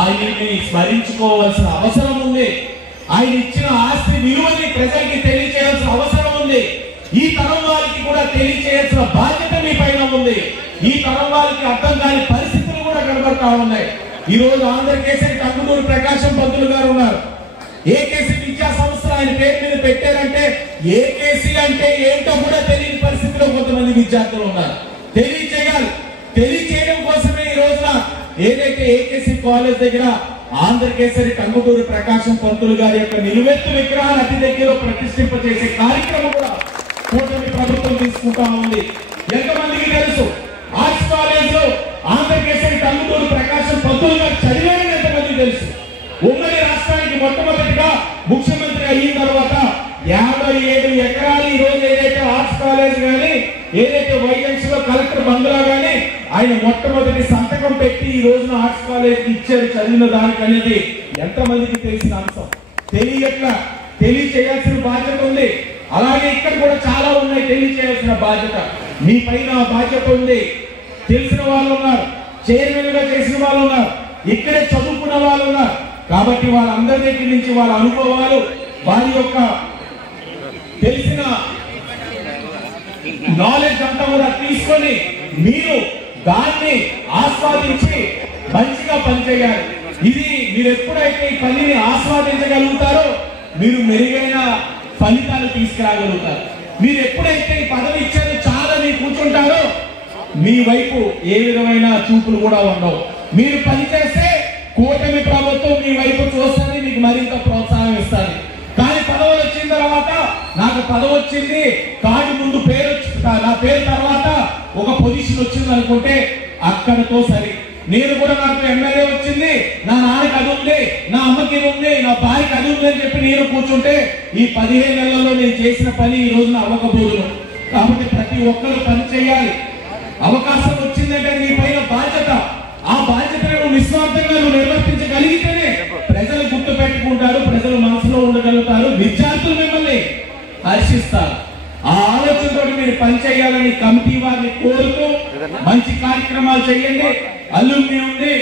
ఆయన్ని స్మరించుకోవాల్సిన అవసరం ఉంది. ఆయన ఇచ్చిన ఆస్తి విలువని ప్రజలకి తెలియచేయాల్సిన అవసరం ఉంది. ఈ తరం వారికి కూడా తెలియచేయాల్సిన బాధ్యత మీ పైన ఉంది. ఈ తరం వారికి అర్థం కాని పరిస్థితులు కూడా కనబడతా ఉన్నాయి. ఈ రోజు ఆంధ్రకేసరి టంగుటూరి ప్రకాశం పంతులు గారు ఉన్నారు. ఏకేసీ విద్యా సంస్థ ఆయన పేరు మీద పెట్టారంటే ఏకేసీ అంటే ఏంటో కూడా తెలియని పరిస్థితిలో కొంతమంది విద్యార్థులు ఉన్నారు. తెలియచేయాలి. తెలియచేయడం కోసమే ఈ రోజున ఏదైతే ఏకేసీ కాలేజ్ దగ్గర ఆంధ్రకేసరి టంగుటూరి ప్రకాశం పంతులు గారి యొక్క నిలువెత్తు విగ్రహాలు అతి దగ్గర ప్రతిష్ఠింపజేసే కార్యక్రమం కూడా కూటమి ప్రభుత్వం తీసుకుంటా ఉంది. ఎంతమందికి తెలుసు ఆర్ట్స్ కాలేజ్ లో ఆంధ్రకేసరి టంగుటూరి ప్రకాశం పంతులు గారు చదివారని ఎంతమందికి తెలుసు? ఉమ్మడి రాష్ట్రానికి మొట్టమొదటిగా ముఖ్యమంత్రి అయిన తర్వాత 57 ఎకరాలు ఈ రోజు ఏదైతే ఆర్ట్స్ కాలేజ్ గానీ ఏదైతే వైజాగ్స్ లో కలెక్టర్ బంగ్లా గానీ ఆయన మొట్టమొదటి సంతకం పెట్టి ఈ రోజున ఆర్ట్స్ కాలేజ్ కి ఇచ్చారు చదివిన దానికి అనేది ఎంతమందికి తెలిసిన అంశం? తెలియట్లా. తెలియచేయాల్సిన బాధ్యత ఉంది. అలాగే ఇక్కడ కూడా చాలా ఉన్నాయి తెలియచేయాల్సిన బాధ్యత. మీ పైన బాధ్యత ఉంది. తెలిసిన వాళ్ళు ఉన్నారు, చైర్మన్ గా చేసిన వాళ్ళు ఉన్నారు, ఇక్కడే చదువుకున్న వాళ్ళు ఉన్నారు. కాబట్టి వాళ్ళందరి దగ్గర నుంచి వాళ్ళ అనుభవాలు, వారి యొక్క తెలిసిన నాలెడ్జ్ అంతా కూడా తీసుకొని మీరు దాన్ని ఆస్వాదించి మంచిగా పనిచేయాలి. ఇది మీరు ఎప్పుడైతే ఈ పనిని ఆస్వాదించగలుగుతారో మీరు మెరుగైన ఫలితాలు తీసుకురాగలుగుతారు. మీరు ఎప్పుడైతే ఈ పదవి ఇచ్చారో చాలా మీరు కూర్చుంటారో మీ వైపు ఏ విధమైన చూపులు కూడా ఉండవు. మీరు పనిచేస్తే కూటమి ప్రభుత్వం మీ వైపు చూస్తుంది, మీకు మరింత ప్రోత్సాహం ఇస్తుంది. కానీ పదవులు వచ్చిన తర్వాత నాకు పదవి వచ్చింది, కార్డు ముందు పేరు నా పేరు తర్వాత ఒక పొజిషన్ వచ్చింది అనుకుంటే అక్కడతో సరి. నేను కూడా నాకు ఎమ్మెల్యే వచ్చింది, నా నాన్నకి అది ఉంది, నా అమ్మకి ఇది ఉంది, నా భార్యకి అది ఉంది అని చెప్పి నేను కూర్చుంటే ఈ 15 నెలల్లో నేను చేసిన పని ఈ రోజున అవ్వకపోదును. కాబట్టి ప్రతి ఒక్కరు పని చేయాలి. అవకాశం వచ్చిందంటే నీ పైన బాధ్యత. ఆ బాధ్యతను నిస్వార్థంగా నువ్వు నిర్వర్తించగలిగితేనే ప్రజలు గుర్తు పెట్టుకుంటారు, ప్రజలు మనసులో ఉండగలుగుతారు, విద్యార్థులు మిమ్మల్ని హర్షిస్తారు. ఆ ఆలోచనతో మీరు పనిచేయాలని కమిటీ వారిని కోరుతూ మంచి కార్యక్రమాలు చేయండి. అల్లుమ్ని ఉంది,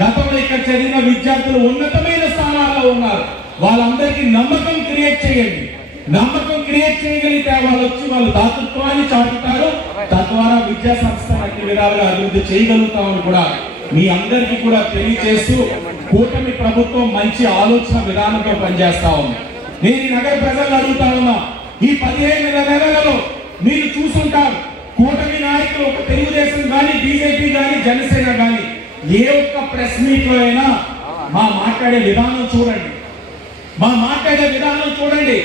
గతంలో ఇక్కడ చదివిన విద్యార్థులు ఉన్నతమైన స్థానాల్లో ఉన్నారు. వాళ్ళందరికీ నమ్మకం క్రియేట్ చేయండి. నమ్మకం క్రియేట్ చేయగలిగితే వాళ్ళు వచ్చి వాళ్ళ దాతృత్వాన్ని చాటుతారు. తద్వారా విద్యా సంస్థ అన్ని విధాలుగా అభివృద్ధి చేయగలుగుతామని కూడా మీ అందరికీ కూడా తెలియజేస్తూ కూటమి ప్రభుత్వం మంచి ఆలోచన విధానంతో పనిచేస్తా ఉంది. నేను ఈ నగర ప్రజలను అడుగుతా ఉన్నా, ఈ 15 నెలలలో మీరు చూసుంటారు కూటమి నాయకులు ఒక తెలుగుదేశం కానీ బీజేపీ కానీ జనసేన కానీ ఏ ఒక్క ప్రెస్ మీట్ లో అయినా మా మాట్లాడే విధానం చూడండి, మా మాట్లాడే విధానం చూడండి,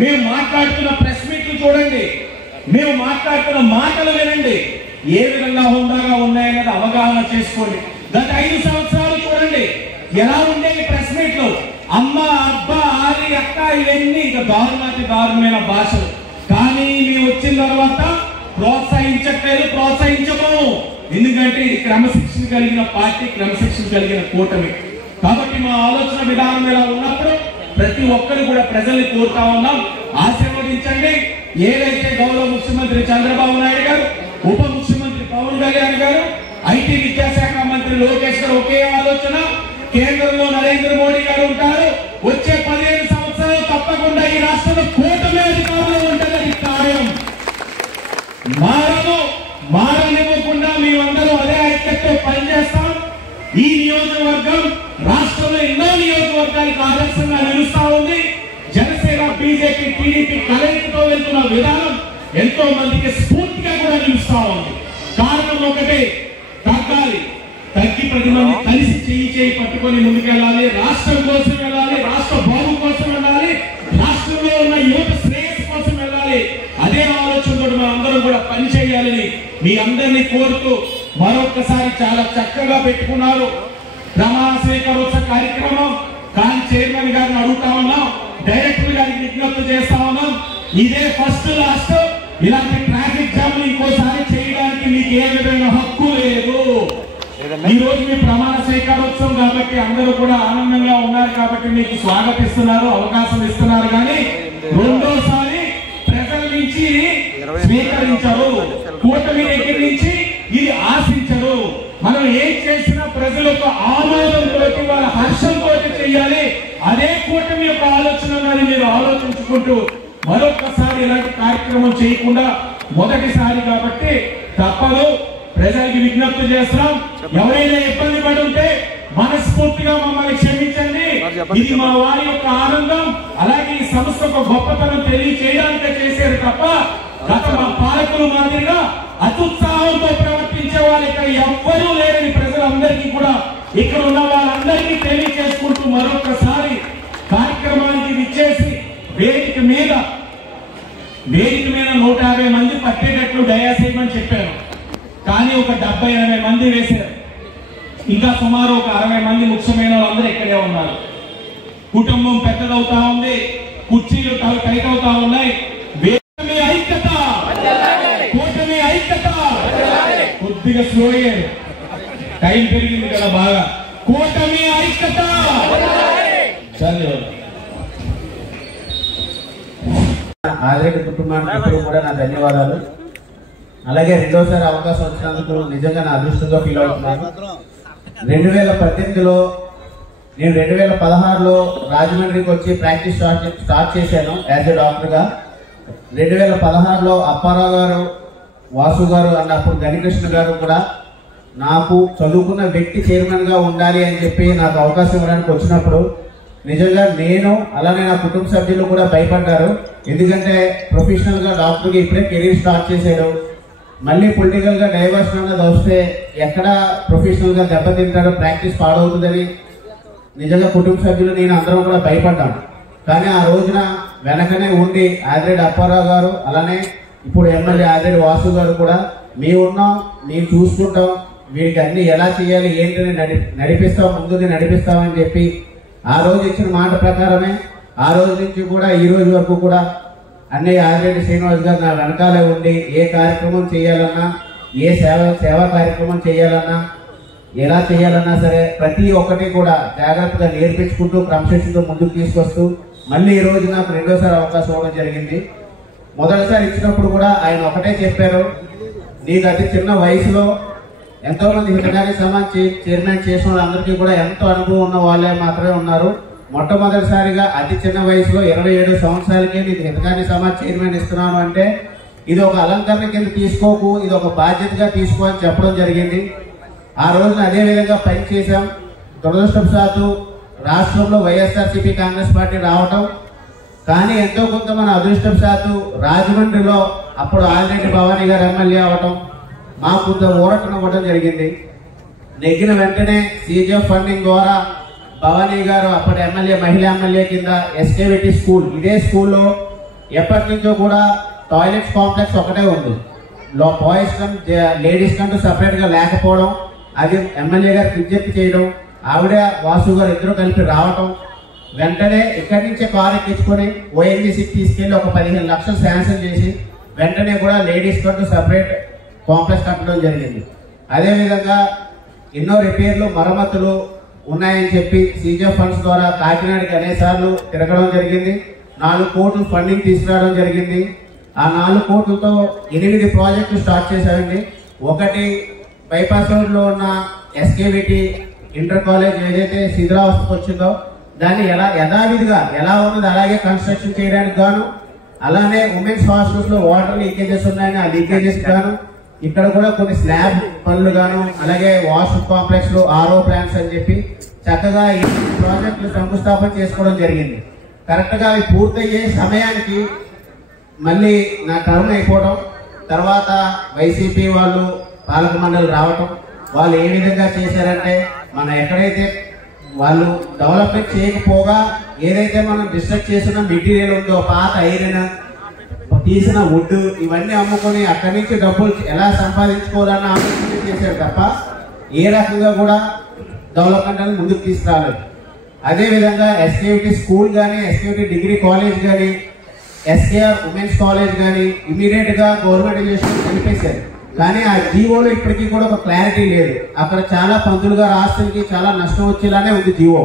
మేము మాట్లాడుతున్న ప్రెస్ మీట్లు చూడండి, మేము మాట్లాడుతున్న మాటలు వినండి, ఏ విధంగా హుందాగా ఉన్నాయన్నది అవగాహన చేసుకోండి. గత 5 సంవత్సరాలు చూడండి ఎలా ఉండేవి ప్రెస్ మీట్లు. అమ్మ, అబ్బా, ఆరి, అక్క ఇవన్నీ ఇక దారుణమైన భాషలు. కానీ మేము వచ్చిన తర్వాత ప్రోత్సహించట్లేదు, ప్రోత్సహించము. ఎందుకంటే ఇది క్రమశిక్షణ కలిగిన పార్టీ, క్రమశిక్షణ కలిగిన కూటమి. కాబట్టి మా ఆలోచన విధానం ఇలా ఉన్నప్పుడు ప్రతి ఒక్కరు కూడా ప్రజల్ని కోరుతా ఉన్నాం, ఆశీర్వదించండి. ఏదైతే గౌరవ ముఖ్యమంత్రి చంద్రబాబు నాయుడు గారు, ఉప ముఖ్యమంత్రి పవన్ కళ్యాణ్ గారు, ఐటీ విద్యాశాఖ మంత్రి లోకేష్ గారు ఒకే ఆలోచన, కేంద్రంలో నరేంద్ర మోడీ గారు ఉంటారు. వచ్చే 15 సంవత్సరాలు తప్పకుండా ఈ రాష్ట్రంలో కూటమి అధికారంలో ఉంటుందని ఖాయం. మారనివ్వకుండా మేమందరం అదే ఐక్యతతో పనిచేస్తాం. ఈ నియోజకవర్గం రాష్ట్రంలో ఎన్నో నియోజకవర్గాలకు ఆదర్శంగా నిలుస్తా ఉంది. జనసేన, బీజేపీ, టీడీపీ కలయికతో వెళ్తున్న విధానం ఎంతో మందికి స్ఫూర్తిగా కూడా నిలుస్తా ఉంది. కారణం ఒకటే, తగ్గాలి. తగ్గి ప్రతి మంది కలిసి చేయి పట్టుకొని ముందుకెళ్ళాలి. రాష్ట్రం కోసం వెళ్ళాలి, రాష్ట్ర బాగు కోసం వెళ్ళాలి, రాష్ట్రంలో ఉన్న యువత శ్రేయస్సు కోసం వెళ్ళాలి. అదే ఆలోచనతో మనం అందరం కూడా పనిచేయాలని మీ అందరినీ కోరుతూ మరొక్కసారి చాలా చక్కగా పెట్టుకున్నారు ప్రమాణ స్వీకారోత్సవ కార్యక్రమం. కానీ చైర్మన్ గారిని అడుగుతా ఉన్నాం, డైరెక్టర్ గారికి విజ్ఞప్తి చేస్తా ఉన్నాం, ఇదే ఫస్ట్ లాస్ట్. ఇలాంటి ట్రాఫిక్ జామ్ ఇంకోసారి చేయడానికి మీకు ఏ విధమైన హక్కు లేదు. ఈ రోజు మీ ప్రమాణ స్వీకారోత్సవం కాబట్టి అందరూ కూడా ఆనందంగా ఉన్నారు కాబట్టి మీకు స్వాగతిస్తున్నారు, అవకాశం ఇస్తున్నారు. కానీ రెండోసారి ప్రజల నుంచి స్వీకరించరు, కూటమి దగ్గర నుంచి ఇది ఆశించరు. మనం ఏం చేసినా ప్రజలకు ఆమోదంతో ఆలోచన ఉన్నది మీరు ఆలోచించుకుంటూ మరొకసారి ఇలాంటి కార్యక్రమం చేయకుండా మొదటిసారి కాబట్టి తప్పదు. ప్రజలకి విజ్ఞప్తి చేస్తున్నాం, ఎవరైనా ఇబ్బంది పడి ఉంటే మనస్ఫూర్తిగా మమ్మల్ని క్షమించండి. ఇది మా వారి యొక్క ఆనందం, అలాగే ఈ సంస్థ ఒక గొప్పతనం తెలియచేయడానికే చేశారు తప్ప గత మా పాలకులు మాదిరిగా అత్యుత్సాహంతో ప్రవర్తించే వాళ్ళు ఇక్కడ ఎవ్వరూ లేరని ప్రజలందరికీ కూడా ఇక్కడ ఉన్న వాళ్ళందరికీ తెలియచేసుకుంటూ మరొకసారి కార్యక్రమానికి విచ్చేసి వేదిక మీద 150 మంది పట్టేటట్లు దయాసేయమని చెప్పారు. కానీ ఒక 70-80 మంది వేశారు. ఇంకా సుమారు ఒక 60 మంది ముఖ్యమైన వాళ్ళందరూ ఇక్కడే ఉన్నారు. కుటుంబం పెద్దదవుతా ఉంది, కుర్చీలు టైట్ అవుతా ఉన్నాయి. కూటమి ఐక్యత, కూటమి ఐక్యత. కొద్దిగా స్లో అయ్యారు, టైం పెరిగింది కదా బాగా. కూటమి ఐక్యత. ఆదిరెడ్డి కుటుంబానికి ఎప్పుడు కూడా నా ధన్యవాదాలు. అలాగే రెండోసారి అవకాశం వచ్చినందుకు నిజంగా నా అదృష్టంగా ఫీల్ అవుతున్నాను. 2018లో నేను 2016లో రాజమండ్రికి వచ్చి ప్రాక్టీస్ స్టార్ట్ చేశాను యాజ్ ఎ డాక్టర్గా. 2016లో అప్పారావు గారు, వాసు గారు అండ్ అప్పుడు గణికృష్ణ గారు కూడా నాకు చదువుకున్న వ్యక్తి చైర్మన్గా ఉండాలి అని చెప్పి నాకు అవకాశం ఇవ్వడానికి వచ్చినప్పుడు నిజంగా నేను అలానే నా కుటుంబ సభ్యులు కూడా భయపడ్డారు. ఎందుకంటే ప్రొఫెషనల్గా డాక్టర్గా ఇప్పుడే కెరీర్ స్టార్ట్ చేశాడు, మళ్ళీ పొలిటికల్గా డైవర్షన్ అన్నది వస్తే ఎక్కడ ప్రొఫెషనల్గా దెబ్బతింటాడో, ప్రాక్టీస్ పాడవుతుందని నిజంగా కుటుంబ సభ్యులు నేను అందరం కూడా భయపడ్డాను. కానీ ఆ రోజున వెనకనే ఉండి ఆదిరెడ్డి అప్పారావు గారు అలానే ఇప్పుడు ఎమ్మెల్యే ఆదిరెడ్డి వాసు గారు కూడా మేము ఉన్నాం, మేము చూసుకుంటాం, వీరికి అన్ని ఎలా చేయాలి ఏంటని నడిపిస్తాం, ముందుని నడిపిస్తామని చెప్పి ఆ రోజు ఇచ్చిన మాట ప్రకారమే ఆ రోజు నుంచి కూడా ఈ రోజు వరకు కూడా అన్నయ్య ఆదిరెడ్డి శ్రీనివాస్ గారు నా వెనకాలే ఉండి ఏ కార్యక్రమం చేయాలన్నా, ఏ సేవా కార్యక్రమం చేయాలన్నా, ఎలా చేయాలన్నా సరే ప్రతి ఒక్కటి కూడా జాగ్రత్తగా నేర్పించుకుంటూ క్రమశిక్షణతో ముందుకు తీసుకొస్తూ మళ్ళీ ఈ రోజు నాకు రెండోసారి అవకాశం ఇవ్వడం జరిగింది. మొదటిసారి ఇచ్చినప్పుడు కూడా ఆయన ఒకటే చెప్పారు, నీకు అతి చిన్న వయసులో ఎంతో మంది హితకారి సమాజ్ చైర్మన్ చేసిన వాళ్ళందరికీ కూడా ఎంతో అనుభవం ఉన్న వాళ్ళే మాత్రమే ఉన్నారు. మొట్టమొదటిసారిగా అతి చిన్న వయసులో 27 సంవత్సరాలకే నీకు హితకారి సమాజ్ చైర్మన్ ఇస్తున్నాను అంటే ఇది ఒక అలంకరణ కింద తీసుకోకు, ఇది ఒక బాధ్యతగా తీసుకో అని చెప్పడం జరిగింది. ఆ రోజున అదే విధంగా పనిచేశాం. దురదృష్టవశాత్తు రాష్ట్రంలో వైఎస్ఆర్సీపీ కాంగ్రెస్ పార్టీ రావటం, కానీ ఎంతో కొంత మన అదృష్టవశాత్తు రాజమండ్రిలో అప్పుడు ఆదిరెడ్డి భవానీ గారు ఎమ్మెల్యే అవటం మాకు కొంత ఊరటనివ్వడం జరిగింది. నెగ్గిన వెంటనే సీజీఎఫ్ ఫండింగ్ ద్వారా భవానీ గారు అప్పటి ఎమ్మెల్యే, మహిళా ఎమ్మెల్యే కింద ఎస్కేవిటీ స్కూల్, ఇదే స్కూల్లో ఎప్పటి నుంచో కూడా టాయిలెట్స్ కాంప్లెక్స్ ఒకటే ఉంది, బాయ్స్ లేడీస్ కంటూ సపరేట్గా లేకపోవడం, అది ఎమ్మెల్యే గారు విజ్ఞప్తి చేయడం, ఆవిడ వాసు గారు ఇద్దరు కలిపి రావటం, వెంటనే ఇక్కడి నుంచే కారు ఎక్కించుకొని ఓఎన్జీసీకి తీసుకెళ్లి ఒక 15 లక్షలు శాంక్షన్ చేసి వెంటనే కూడా లేడీస్ కంటూ సపరేట్ కాంప్లెక్స్ కట్టడం జరిగింది. అదేవిధంగా ఎన్నో రిపేర్లు, మరమ్మతులు ఉన్నాయని చెప్పి సీజీఎఫ్ ఫండ్స్ ద్వారా కాకినాడకి అనేసార్లు తిరగడం జరిగింది. 4 కోట్లు ఫండింగ్ తీసుకురావడం జరిగింది. ఆ 4 కోట్లతో 8 ప్రాజెక్టులు స్టార్ట్ చేశారండి. ఒకటి బైపాస్ రోడ్లో ఉన్న ఎస్కేవిటీ ఇంటర్ కాలేజ్ ఏదైతే శిథిలావస్థకు వచ్చిందో దాన్ని యథావిధిగా ఎలా ఉన్నది అలాగే కన్స్ట్రక్షన్ చేయడానికి గాను, అలానే ఉమెన్స్ హాస్టల్స్ లో వాటర్ లీకేజెస్ ఉన్నాయని ఆ లీకేజెస్ గాను, ఇక్కడ కూడా కొన్ని స్లాబ్ పనులు గాను, అలాగే వాష్ కాంప్లెక్స్ లో ఆర్ఓ ప్లాంట్స్ అని చెప్పి చక్కగా ఈ ప్రాజెక్టులు శంకుస్థాపన చేసుకోవడం జరిగింది. కరెక్ట్ గా అవి పూర్తయ్యే సమయానికి మళ్ళీ నా టర్మ్ అయిపోవడం, తర్వాత వైసీపీ వాళ్ళు పాలక మండలి రావటం, వాళ్ళు ఏ విధంగా చేశారంటే మనం ఎక్కడైతే వాళ్ళు డెవలప్మెంట్ చేయకపోగా ఏదైతే మనం డిస్ట్రక్ట్ చేసిన మెటీరియల్ ఉందో, పాత ఐరన్, తీసిన వుడ్, ఇవన్నీ అమ్ముకొని అక్కడి నుంచి డబ్బులు ఎలా సంపాదించుకోవాలన్న ఆలోచన చేశారు తప్ప ఏ రకంగా కూడా డెవలప్మెంట్ అనేది ముందుకు తీసుకురాలేదు. అదేవిధంగా ఎస్కేవిటీ స్కూల్ కానీ, ఎస్కేవిటీ డిగ్రీ కాలేజ్ కానీ, ఎస్కేఆర్ ఉమెన్స్ కాలేజ్ కానీ ఇమీడియట్ గా గవర్నమెంట్ చేసి చనిపేశారు. కానీ ఆ జీవోలో ఇప్పటికీ కూడా ఒక క్లారిటీ లేదు. అక్కడ చాలా పంతులు గారు ఆస్తులకి చాలా నష్టం వచ్చేలానే ఉంది జీవో.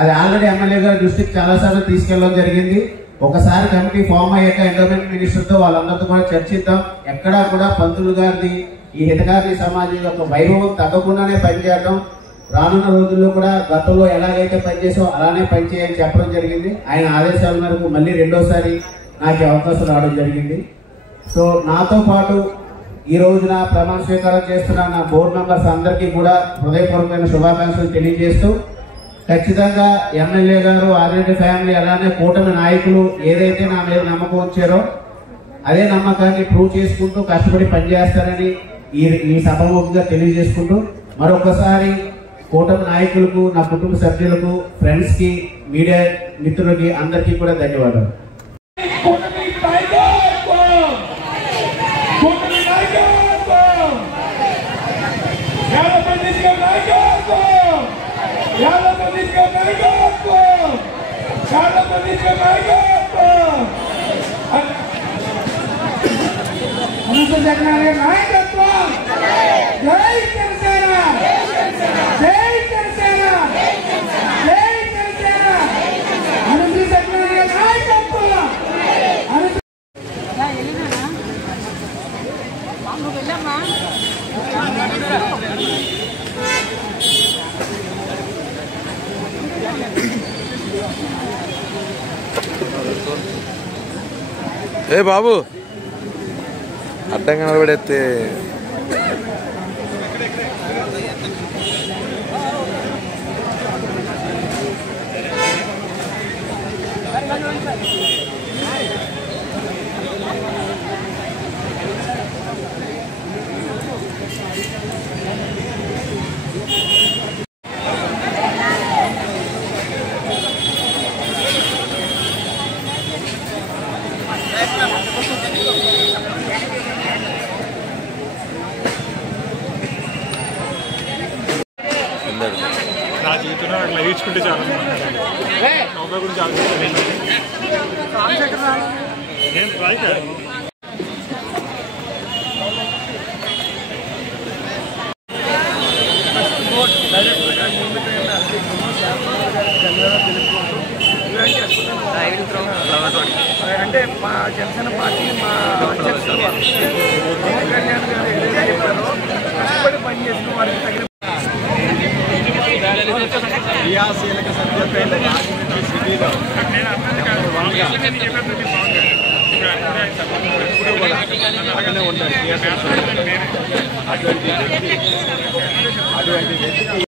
అది ఆల్రెడీ ఎమ్మెల్యే గారి దృష్టికి చాలా సార్లు తీసుకెళ్లడం జరిగింది. ఒకసారి కమిటీ ఫామ్ అయ్యాక ఎండోమెంట్ మినిస్టర్ తో వాళ్ళందరితో కూడా చర్చిద్దాం. ఎక్కడా కూడా పంతులు గారిది ఈ హితకారి సమాజం యొక్క వైభవం తగ్గకుండానే పనిచేద్దాం. రానున్న రోజుల్లో కూడా గతంలో ఎలాగైతే పనిచేసో అలానే పనిచేయని చెప్పడం జరిగింది. ఆయన ఆదేశాల మేరకు మళ్ళీ రెండోసారి నాకు అవకాశం రావడం జరిగింది. సో నాతో పాటు ఈ రోజున ప్రమాణ స్వీకారం చేస్తున్న నా బోర్డు మెంబర్స్ అందరికీ కూడా హృదయపూర్వకమైన శుభాకాంక్షలు తెలియజేస్తూ, ఖచ్చితంగా ఎమ్మెల్యే గారు, ఆదిరెడ్డి ఫ్యామిలీ, అలానే కూటమి నాయకులు ఏదైతే నా మీద నమ్మకం ఉంచారో అదే నమ్మకాన్ని ప్రూవ్ చేసుకుంటూ కష్టపడి పనిచేస్తారని ఈ సభాముఖంగా తెలియజేసుకుంటూ, మరొకసారి కూటమి నాయకులకు, నా కుటుంబ సభ్యులకు, ఫ్రెండ్స్ కి, మీడియా మిత్రులకి అందరికీ కూడా ధన్యవాదాలు. నాయకత్వం జై జనసేన, జై జనసేన, జై జనసేన. అనుశ్రీ సత్యనారాయణ నాయకత్వం. ఏ బాబు అడ్డంగా నిలబడేస్తే నా జీవితంలో అట్లా ఈడ్చుకుంటే చాలా నౌక గురించి ఆలోచించాను. నేను ట్రై చేయాలి. అంటే మా జనసేన పార్టీ, మా అధ్యక్షులు కళ్యాణ్ గారు ఏదైతే చెప్పారో కష్టపడి పనిచేసిన వారికి తగిన క్రియాశీలక సభ్యత్వం అటువంటి